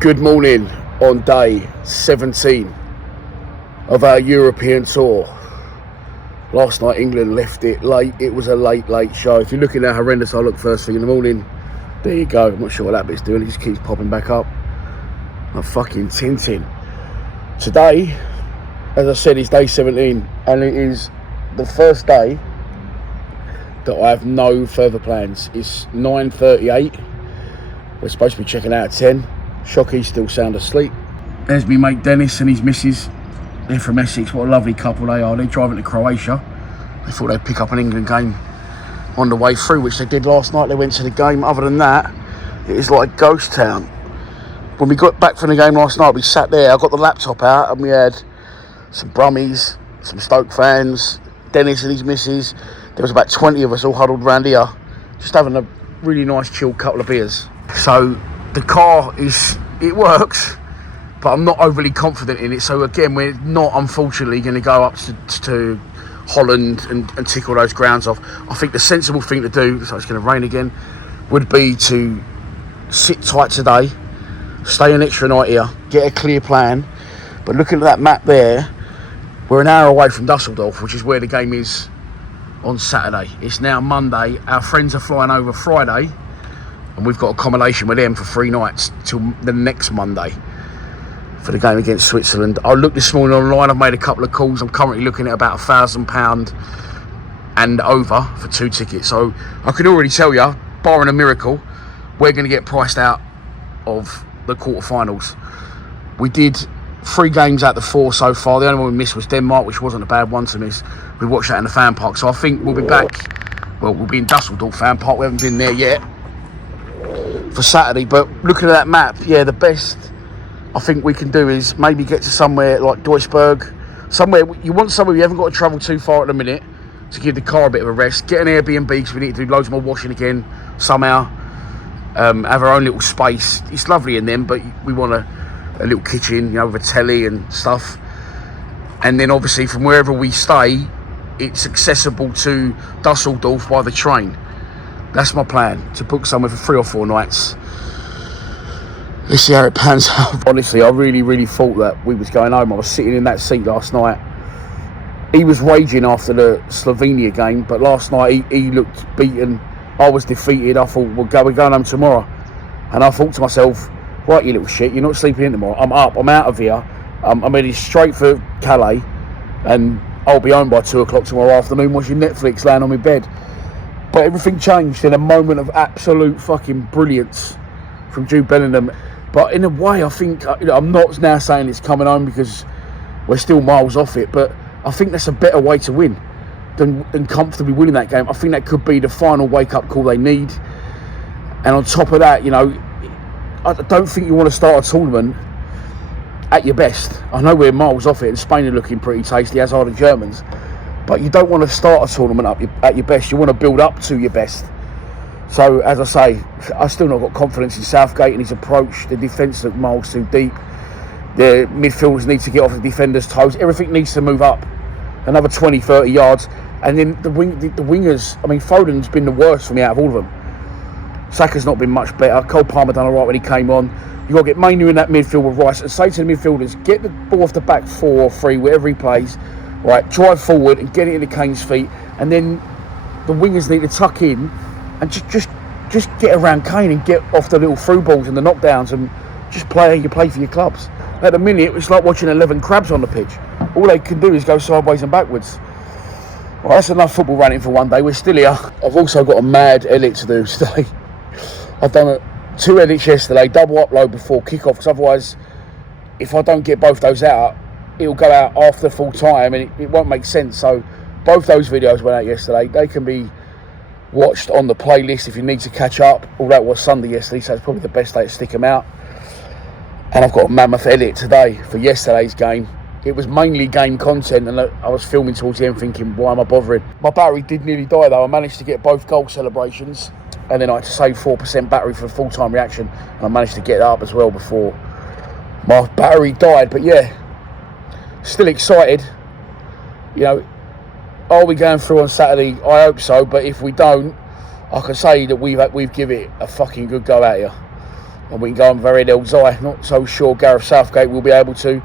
Good morning on day 17 of our European tour. Last night England left it late. It was a late show. If you're looking at how horrendous I look first thing in the morning, there you go. I'm not sure what that bit's doing. It just keeps popping back up. I'm fucking Tintin. Today, as I said, is day 17 and it is the first day that I have no further plans. It's 9:38. We're supposed to be checking out at 10. Shocky's still sound asleep. There's me mate Dennis and his missus. They're from Essex. What a lovely couple they are. They're driving to Croatia. They thought they'd pick up an England game on the way through, which they did last night. They went to the game. Other than that, it is like a ghost town. When we got back from the game last night, we sat there. I got the laptop out and we had some Brummies, some Stoke fans, Dennis and his missus. There was about 20 of us all huddled around here, just having a really nice chilled couple of beers. So the car it works, but I'm not overly confident in it. So again, we're not unfortunately going to go up to Holland and tick all those grounds off. I think the sensible thing to do, so it's going to rain again, would be to sit tight today, stay an extra night here, get a clear plan. But looking at that map there, we're an hour away from Dusseldorf, which is where the game is on Saturday. It's now Monday. Our friends are flying over Friday, and we've got accommodation with them for 3 nights till the next Monday for the game against Switzerland. I looked this morning online. I've made a couple of calls. I'm currently looking at about £1,000 and over for 2 tickets. So I can already tell you, barring a miracle, we're going to get priced out of the quarterfinals. We did 3 games out of 4 so far. The only one we missed was Denmark, which wasn't a bad one to miss. We watched that in the fan park. So I think we'll be back. Well, we'll be in Dusseldorf fan park. We haven't been there yet for Saturday. But looking at that map, yeah, the best I think we can do is maybe get to somewhere like Duisburg. Somewhere you want somewhere you haven't got to travel too far at the minute to give the car a bit of a rest. Get an Airbnb because we need to do loads more washing again somehow. Have our own little space. It's lovely in them, but we want a little kitchen, you know, with a telly and stuff. And then obviously from wherever we stay, it's accessible to Dusseldorf by the train. That's my plan, to book somewhere for 3 or 4 nights. Let's see how it pans out. Honestly, I really thought that we was going home. I was sitting in that seat last night. He was raging after the Slovenia game, but last night he looked beaten. I was defeated. I thought, we're going home tomorrow. And I thought to myself, right, you little shit, you're not sleeping in tomorrow. I'm up, I'm out of here. I'm heading straight for Calais, and I'll be home by 2 o'clock tomorrow afternoon watching Netflix, laying on my bed. But everything changed in a moment of absolute fucking brilliance from Jude Bellingham. But in a way, I think, I'm not now saying it's coming home because we're still miles off it, but I think that's a better way to win than comfortably winning that game. I think that could be the final wake-up call they need. And on top of that, you know, I don't think you want to start a tournament at your best. I know we're miles off it and Spain are looking pretty tasty, as are the Germans. But you don't want to start a tournament at your best. You want to build up to your best. So, as I say, I've still not got confidence in Southgate and his approach. The defence look miles too deep. The midfielders need to get off the defenders' toes. Everything needs to move up another 20, 30 yards. And then the wingers, I mean, Foden's been the worst for me out of all of them. Saka's not been much better. Cole Palmer done all right when he came on. You've got to get Manu in that midfield with Rice and say to the midfielders, get the ball off the back 4 or 3, wherever he plays. Right, drive forward and get it into Kane's feet. And then the wingers need to tuck in and just get around Kane and get off the little through balls and the knockdowns and just play how you play for your clubs. At the minute, it's like watching 11 crabs on the pitch. All they can do is go sideways and backwards. Well, that's enough football running for one day. We're still here. I've also got a mad edit to do today. I've done 2 edits yesterday, double upload before kick-off, because otherwise, if I don't get both those out, it'll go out after full time and it won't make sense. So both those videos went out yesterday. They can be watched on the playlist if you need to catch up. Although it was Sunday yesterday, so it's probably the best day to stick them out. And I've got a mammoth edit today for yesterday's game. It was mainly game content, and I was filming towards the end thinking, why am I bothering? My battery did nearly die though. I managed to get both goal celebrations, and then I had to save 4% battery for the full-time reaction, and I managed to get it up as well before my battery died. But yeah, still excited. You know, are we going through on Saturday? I hope so, but if we don't, I can say that we've give it a fucking good go out here. and we can go on very El's Eye. Not so sure Gareth Southgate will be able to,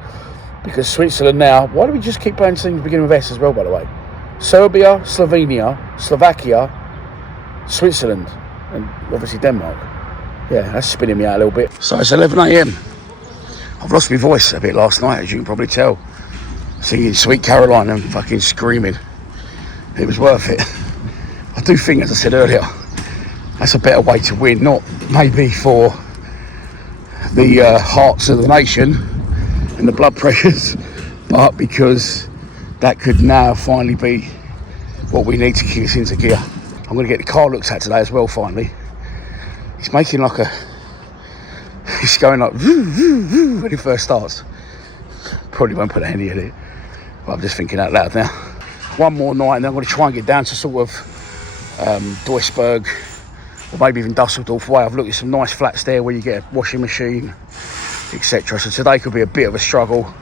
because Switzerland now, why do we just keep playing teams beginning with S as well, by the way? Serbia, Slovenia, Slovakia, Switzerland, and obviously Denmark. Yeah, that's spinning me out a little bit. So it's 11 a.m. I've lost my voice a bit last night, as you can probably tell. Singing Sweet Caroline and fucking screaming. It was worth it. I do think, as I said earlier, that's a better way to win. Not maybe for the hearts of the nation and the blood pressures, but because that could now finally be what we need to kick us into gear. I'm going to get the car looked at today as well, finally. It's making like a... It's going like... when it first starts. Probably won't put a handy in it, but I'm just thinking out loud now. One more night and then I'm going to try and get down to sort of Duisburg, or maybe even Dusseldorf way. I've looked at some nice flats there where you get a washing machine, etc. So today could be a bit of a struggle.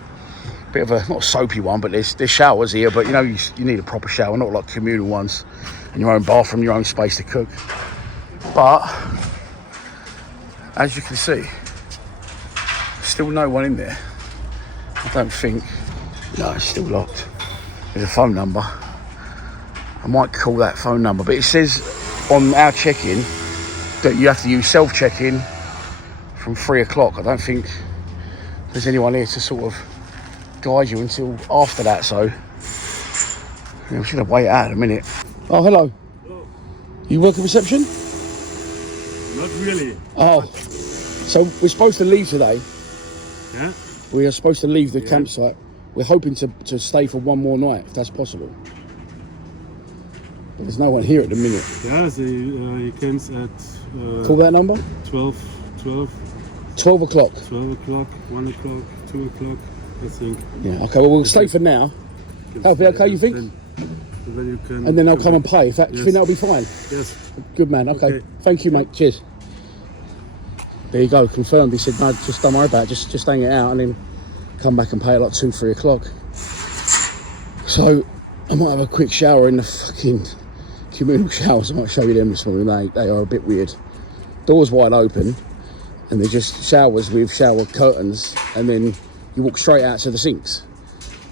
Bit of a, not a soapy one, but there's showers here, but you know, you need a proper shower, not like communal ones, and your own bathroom, your own space to cook. But as you can see, still no one in there. I don't think. No, it's still locked. There's a phone number. I might call that phone number, but it says on our check-in that you have to use self-check-in from 3 o'clock. I don't think there's anyone here to sort of guide you until after that, so yeah, we're just gonna wait out a minute. Oh, hello. Hello. You work at reception? Not really. Oh, so we're supposed to leave today. Yeah? We are supposed to leave the campsite. We're hoping to stay for one more night, if that's possible. But there's no one here at the minute. Yeah, he comes at... Call that number? 12 o'clock. 12 o'clock, 1 o'clock, 2 o'clock, I think. Yeah, okay, well, we'll stay for now. That'll be okay, you think? Then you can... And then I'll come and pay. If that, you think that'll be fine? Yes. Good man, okay. Thank you, mate. Cheers. There you go, confirmed. He said, no, just don't worry about it. Just hang it out and then come back and pay at like 2, 3 o'clock. So I might have a quick shower in the fucking communal showers. I might show you them this morning. They are a bit weird. Doors wide open and they're just showers with shower curtains, and then you walk straight out to the sinks.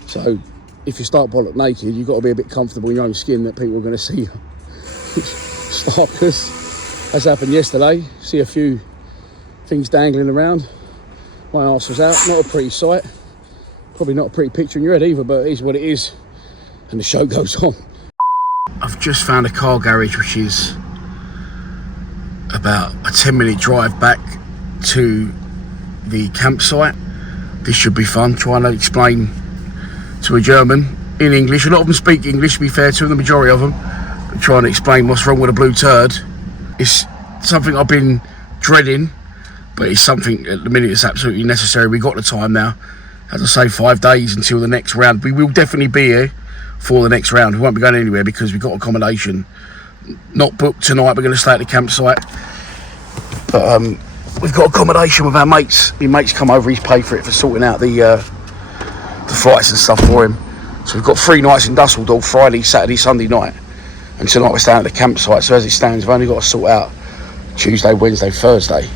So if you start bollock naked, you've got to be a bit comfortable in your own skin that people are going to see you. Starkers. That's happened yesterday. See a few things dangling around. My arse was out. Not a pretty sight. Probably not a pretty picture in your head either, but it is what it is. And the show goes on. I've just found a car garage which is about a 10-minute drive back to the campsite. This should be fun, trying to explain to a German in English. A lot of them speak English, to be fair to them, the majority of them. But trying to explain what's wrong with a blue turd. It's something I've been dreading, but it's something at the minute it's absolutely necessary. We've got the time now. As I say, 5 days until the next round. We will definitely be here for the next round. We won't be going anywhere because we've got accommodation. Not booked tonight, we're going to stay at the campsite. But we've got accommodation with our mates. My mates come over, he's paid for it, for sorting out the flights and stuff for him. So we've got 3 nights in Dusseldorf, Friday, Saturday, Sunday night. And tonight we're staying at the campsite. So as it stands, we've only got to sort out Tuesday, Wednesday, Thursday.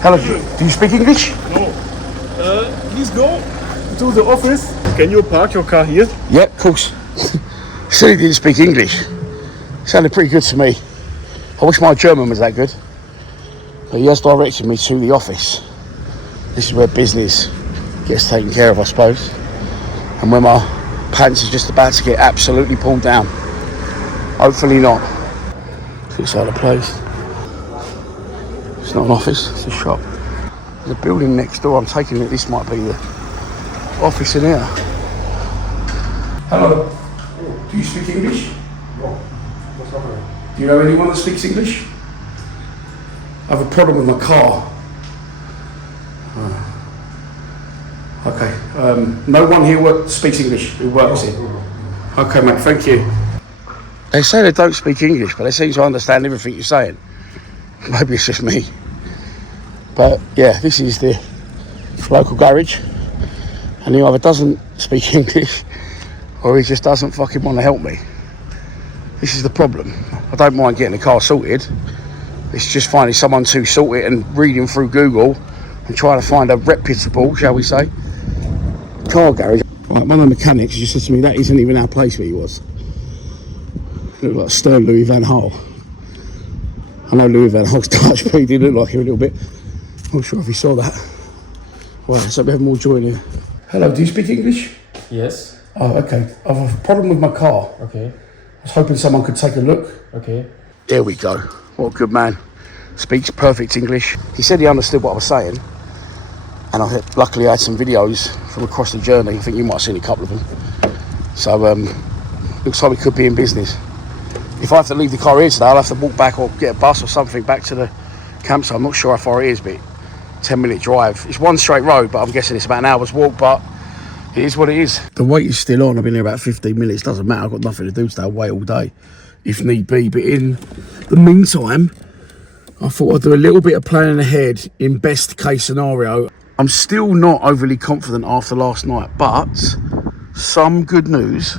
Hello, do you speak English? No. Please go to the office. Can you park your car here? Yeah, of course. Still he didn't speak English. Sounded pretty good to me. I wish my German was that good. But he has directed me to the office. This is where business gets taken care of, I suppose. And when my pants are just about to get absolutely pulled down. Hopefully not. Looks like a place. It's not an office, it's a shop. There's a building next door. I'm taking it this might be the office in here. Hello. Do you speak English? No. What's happening? Do you know anyone that speaks English? I have a problem with my car. Okay. No one here speaks English who works here. Okay, mate. Thank you. They say they don't speak English, but they seem to understand everything you're saying. Maybe it's just me. But yeah, this is the local garage, and he either doesn't speak English or he just doesn't fucking want to help me. This is the problem. I don't mind getting the car sorted It's just finding someone to sort it and reading through Google and trying to find a reputable, shall we say, car garage. Right, one of the mechanics just said to me that isn't even our place where he was. Looked like Stern Louis Van Gaal. I know Louis Van Gaal's Dutch, but he did look like him a little bit. I'm not sure if he saw that. Well, so we have more joy in here. Hello, do you speak English? Yes. Oh, okay. I have a problem with my car. Okay. I was hoping someone could take a look. Okay. There we go. What a good man. Speaks perfect English. He said he understood what I was saying. And luckily I had some videos from across the journey. I think you might have seen a couple of them. So, looks like we could be in business. If I have to leave the car here today, I'll have to walk back or get a bus or something back to the campsite. I'm not sure how far it is, but 10-minute drive. It's one straight road, but I'm guessing it's about an hour's walk, but it is what it is. The wait is still on. I've been here about 15 minutes. Doesn't matter. I've got nothing to do today. I'll wait all day if need be. But in the meantime, I thought I'd do a little bit of planning ahead in best case scenario. I'm still not overly confident after last night, but some good news.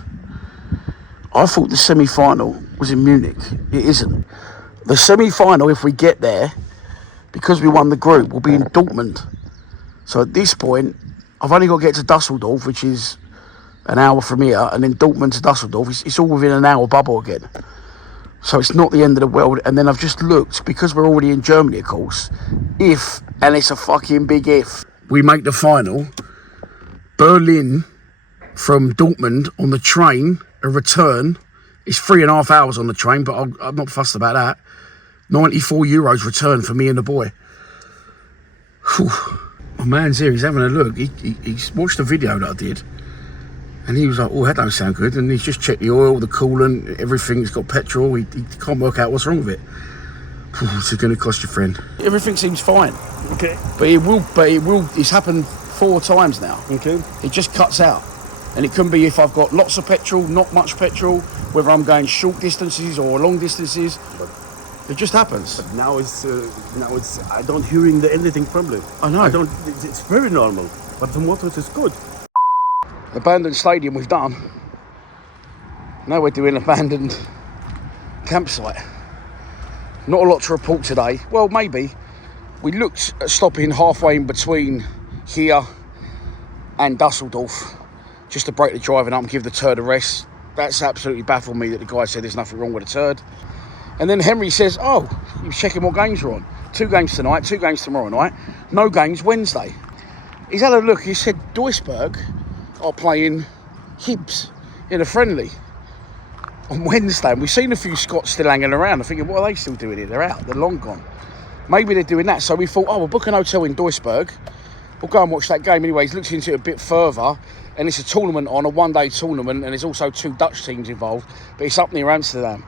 I thought the semi-final was in Munich. It isn't. The semi-final, if we get there, because we won the group, will be in Dortmund. So at this point, I've only got to get to Dusseldorf, which is an hour from here, and then Dortmund to Dusseldorf. It's all within an hour bubble again. So it's not the end of the world. And then I've just looked, because we're already in Germany, of course, if, and it's a fucking big if, we make the final, Berlin from Dortmund on the train, a return, it's 3.5 hours on the train, but I'm not fussed about that. €94 return for me and the boy. Whew. My man's here, he's having a look. He's watched the video that I did, and he was like, oh, that don't sound good. And he's just checked the oil, the coolant, everything. He's got petrol. He can't work out what's wrong with it. What's it going to cost you, friend? Everything seems fine. Okay. But it will, it's happened 4 times now. Okay. It just cuts out. And it can be if I've got lots of petrol, not much petrol, whether I'm going short distances or long distances. But it just happens. But now it's I don't hearing the anything problem. I know. It's very normal. But the motor is good. Abandoned stadium we've done. Now we're doing abandoned campsite. Not a lot to report today. Well, maybe. We looked at stopping halfway in between here and Dusseldorf, just to break the driving up and give the turd a rest. That's absolutely baffled me that the guy said there's nothing wrong with the turd. And then Henry says, oh, he was checking what games were on. 2 games tonight, 2 games tomorrow night, no games Wednesday. He's had a look, he said Duisburg are playing Hibs in a friendly on Wednesday. And we've seen a few Scots still hanging around. I'm thinking, what are they still doing here? They're out, they're long gone. Maybe they're doing that. So we thought, oh, we'll book an hotel in Duisburg. We'll go and watch that game anyway. He's looked into it a bit further. And it's a tournament on, a one-day tournament, and there's also 2 Dutch teams involved. But it's up near Amsterdam.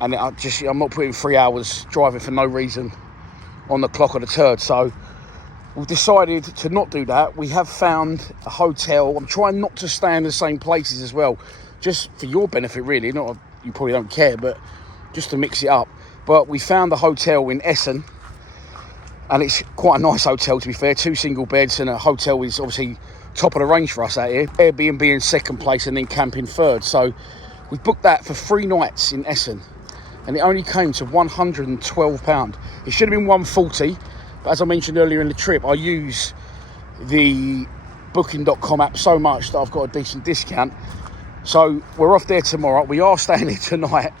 And I'm not putting 3 hours driving for no reason on the clock of the turd. So we've decided to not do that. We have found a hotel. I'm trying not to stay in the same places as well, just for your benefit, really. Not you probably don't care, but just to mix it up. But we found a hotel in Essen, and it's quite a nice hotel, to be fair. 2 single beds, and a hotel is obviously top of the range for us out here. Airbnb in second place, and then camping third. So we booked that for 3 nights in Essen, and it only came to £112. It should have been £140, but as I mentioned earlier in the trip, I use the booking.com app so much that I've got a decent discount. So we're off there tomorrow. We are staying here tonight.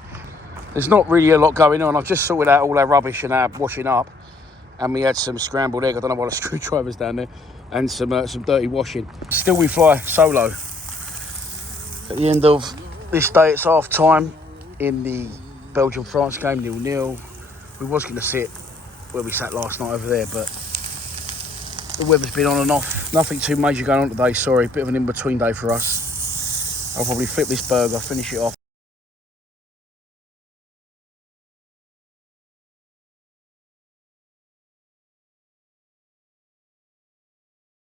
There's not really a lot going on. I've just sorted out all our rubbish and our washing up, and we had some scrambled egg. I don't know why the screwdriver's down there, and some dirty washing. Still we fly solo. At the end of this day, it's half time in the Belgium-France game, 0-0. We was going to sit where we sat last night over there, but the weather's been on and off. Nothing too major going on today, sorry. Bit of an in-between day for us. I'll probably flip this burger, finish it off.